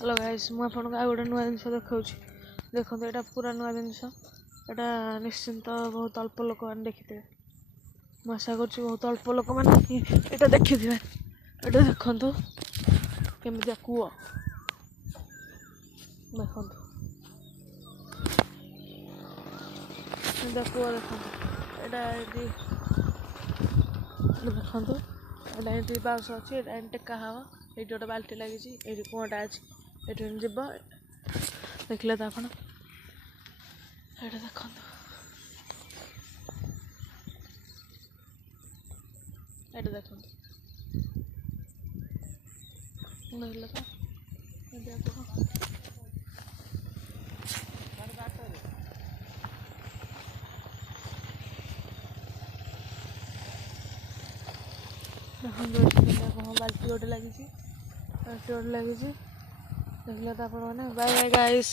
Hello guys मु आपन आ गोटे नुआ जिन देखा देखो यहाँ पूरा नुआ जिन यहाँ निश्चिंत बहुत अल्प लोक मैंने देखिथे मैं आशा कर बहुत अल्प लोक मैंने यहाँ देखी थे ये देखु केमिया कूଅ देखु कूଅ देखु यहाँ देखु ये बाउंस अच्छी ये टेका हम ये गोटे बाल्टी लगी ये कूटा अच्छी ये जीव देखिले तो आप ये देखु ये देखु देखिले तो देखो बाल्टी गोटे लगी देखिले तो आप बाय बाय गाइस।